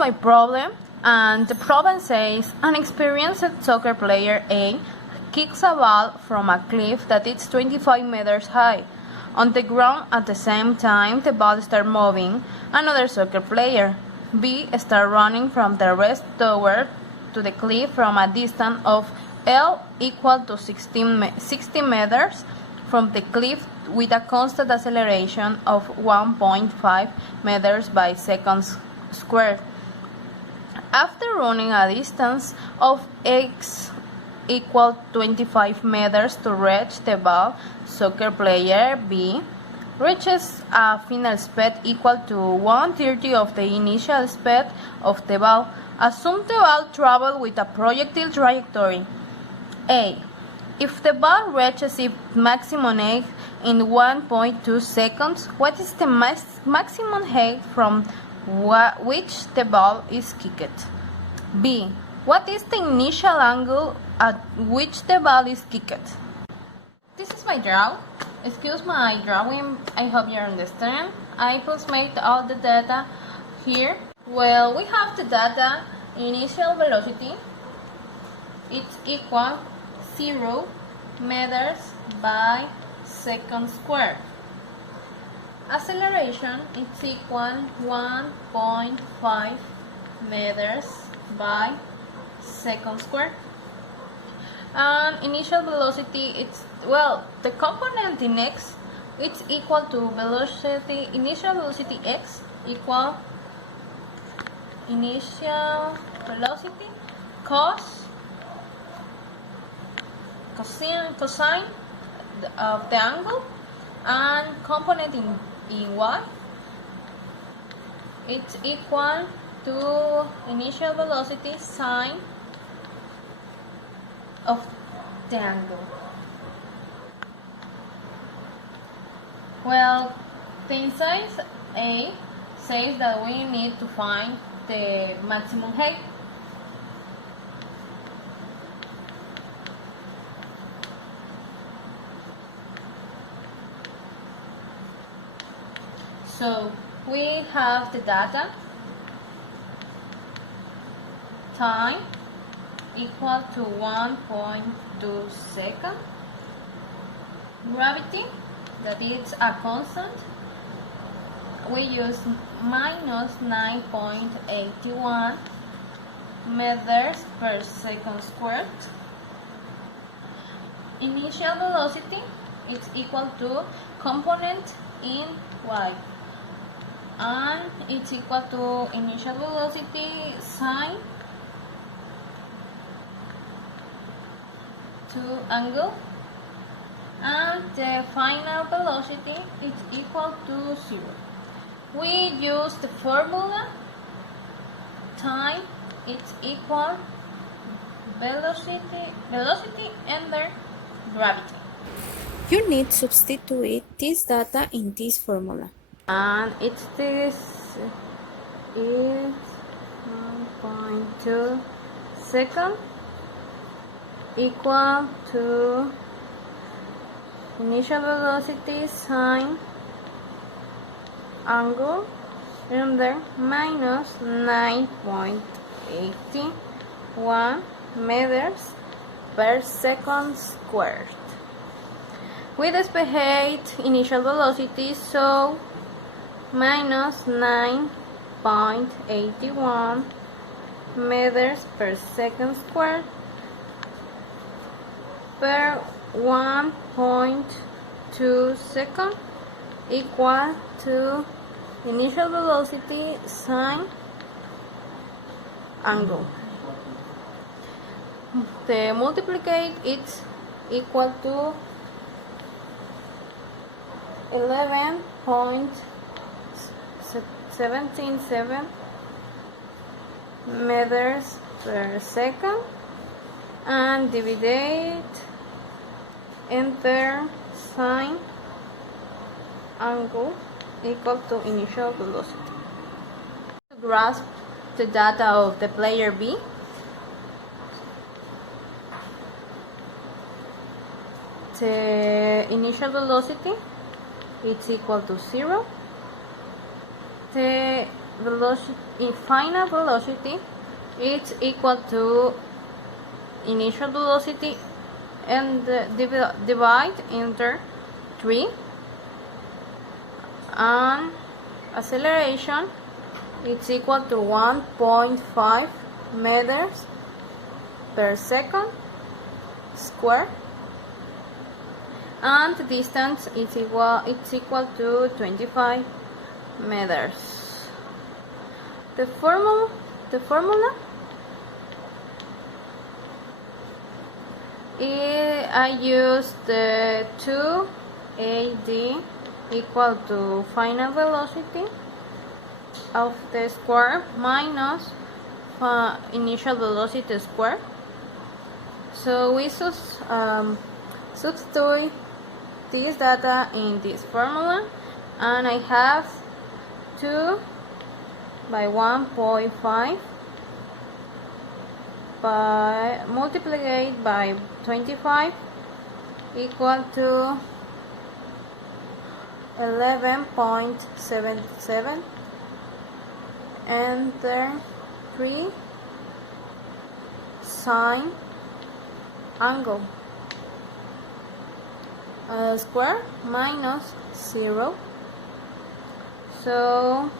my problem, and the problem says an experienced soccer player A kicks a ball from a cliff that is 25 meters high. On the ground at the same time the ball starts moving, another soccer player B starts running from the rest tower to the cliff from a distance of L equal to 60 meters from the cliff with a constant acceleration of 1.5 meters by seconds squared. After running a distance of x equal 25 meters to reach the ball, soccer player B reaches a final speed equal to 1/30 of the initial speed of the ball. Assume the ball travels with a projectile trajectory. A. If the ball reaches its maximum height in 1.2 seconds, what is the maximum height from which the ball is kicked? B. What is the initial angle at which the ball is kicked? This is my draw. Excuse my drawing, I hope you understand. I just made all the data here. Well, we have the data. Initial velocity, it's equal 0 meters by second squared. Acceleration, it's equal 1.5 meters by second squared. And initial velocity, it's, well, the component in x, it's equal to velocity, initial velocity x equal initial velocity cosine of the angle, and component in y, it's equal to initial velocity sine of the angle. Well, the exercise A says that we need to find the maximum height. So we have the data. Time equal to 1.2 seconds. Gravity, that is a constant. We use minus 9.81 meters per second squared. Initial velocity is equal to component in y, and it's equal to initial velocity sine to angle, and the final velocity is equal to 0. We use the formula. Time is equal velocity under gravity. You need to substitute this data in this formula. And it's this is 1.2 second equal to initial velocity sine angle under minus 9.81 meters per second squared. We despejate initial velocity, so minus 9.81 meters per second squared per 1.2 second equal to initial velocity sine angle. The multiplicate it's equal to 11.177 meters per second, and divide enter sine angle equal to initial velocity. To grasp the data of the player B, the initial velocity it's equal to 0. The final velocity is equal to initial velocity and divide into 3, and acceleration is equal to 1.5 meters per second square, and the distance is equal to 25 meters. The formula I used the 2AD equal to final velocity of the square minus initial velocity square. So we substitute this data in this formula, and I have 2 by 1.5 by multiplied by 25 equal to 11.77, enter 3 sine angle square minus 0. So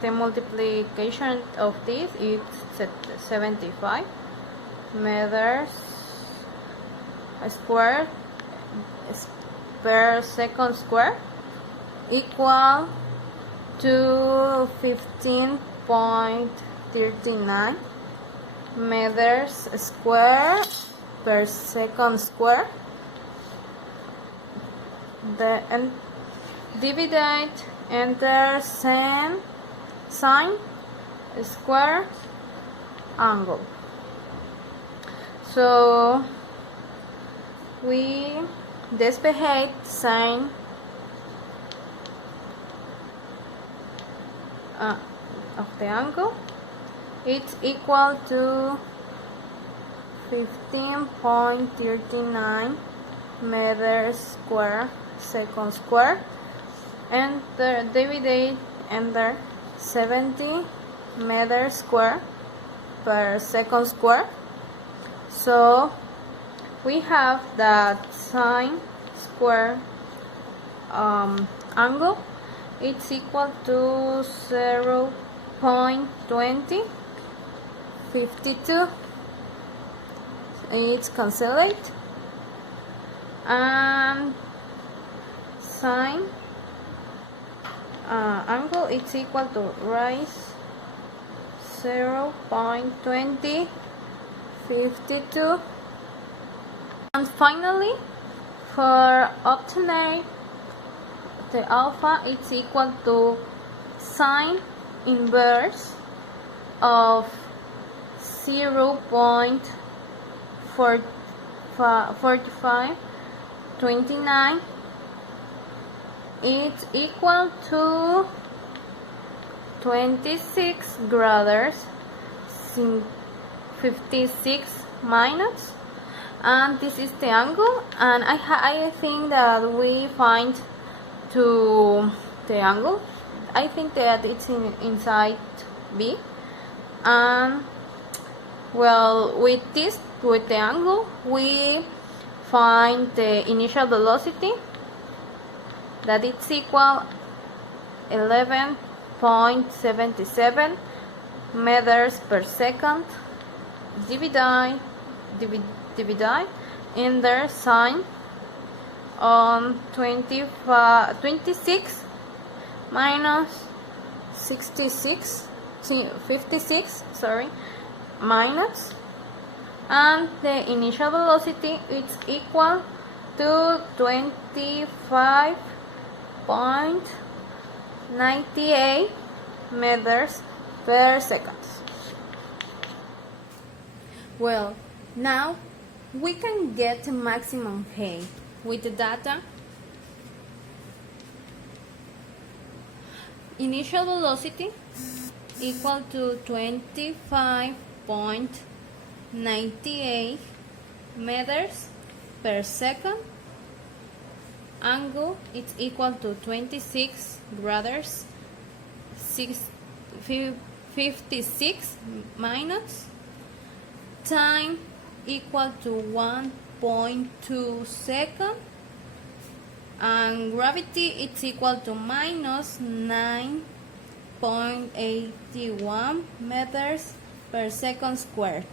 the multiplication of this is 75 meters square per second square equal to 15.39 meters square per second square. And divide enter sine square angle. So we despejate sine of the angle. It's equal to 15.39 meters square second square, and the divided under 70 meters square per second square. So we have that sine square angle, it's equal to 0.2052. It's cancelled, and sine angle it's equal to rise 0.2052. And finally, for obtain the alpha, it's equal to sine inverse of 0.4529. It's equal to 26 grades 56 minutes, and this is the angle, and I think that we find to the angle. I think that it's inside B, and well, with the angle we find the initial velocity, that it's equal 11.77 meters per second, divide in their sine on 26 minus 56 minus, and the initial velocity is equal to 25.98 meters per second. Well, now we can get the maximum height with the data. Initial velocity equal to 25.98 meters per second. Angle it's equal to 26 grades 56 minus time equal to 1.2 second, and gravity is equal to minus 9.81 meters per second squared.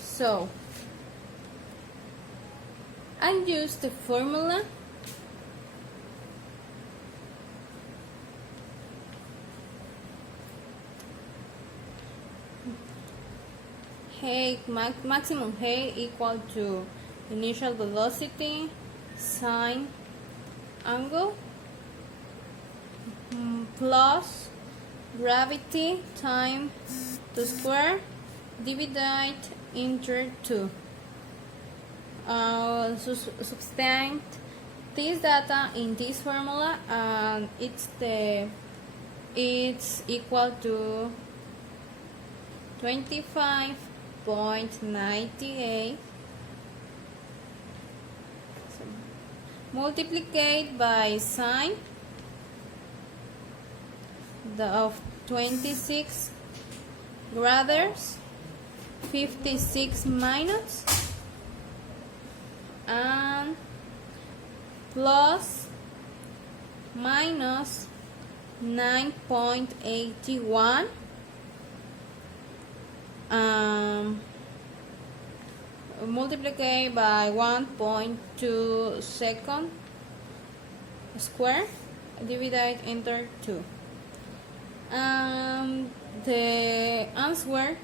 So I use the formula maximum height equal to initial velocity sine angle plus gravity time to square divided into 2. Substitute this data in this formula, and it's equal to 25.98 multiplied by sine of 26 grades 56 minus and plus minus 9.81 multiplied by 1.2 second square divided into 2. The answer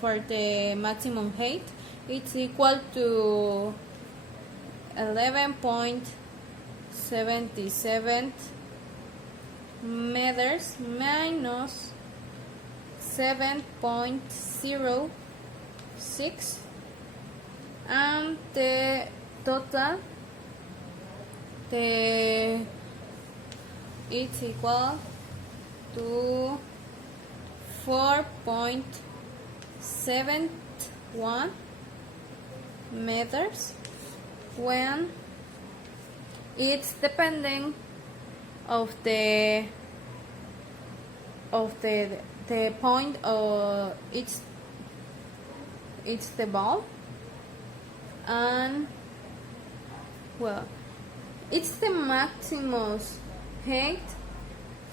for the maximum height it's equal to 11.77 meters minus 7.06, and the total it's equal to 4.71 meters when it's depending of the point of it's the ball, and well it's the maximum height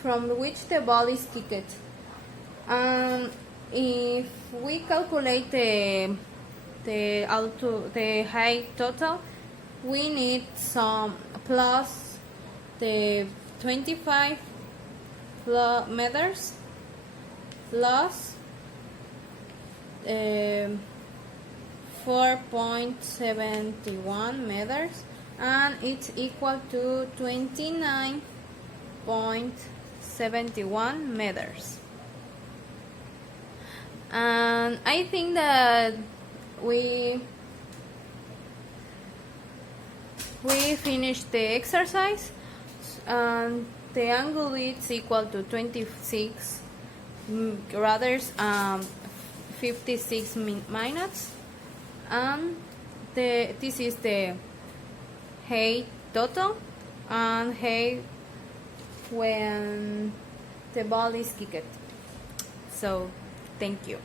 from which the ball is kicked. And if we calculate the height total, we need some plus the 25 meters plus 4.71 meters, and it's equal to 29.71 meters. And I think that we finished the exercise, and the angle is equal to 26 grades 56 minutes, and this is the height total and height when the ball is kicked. So thank you.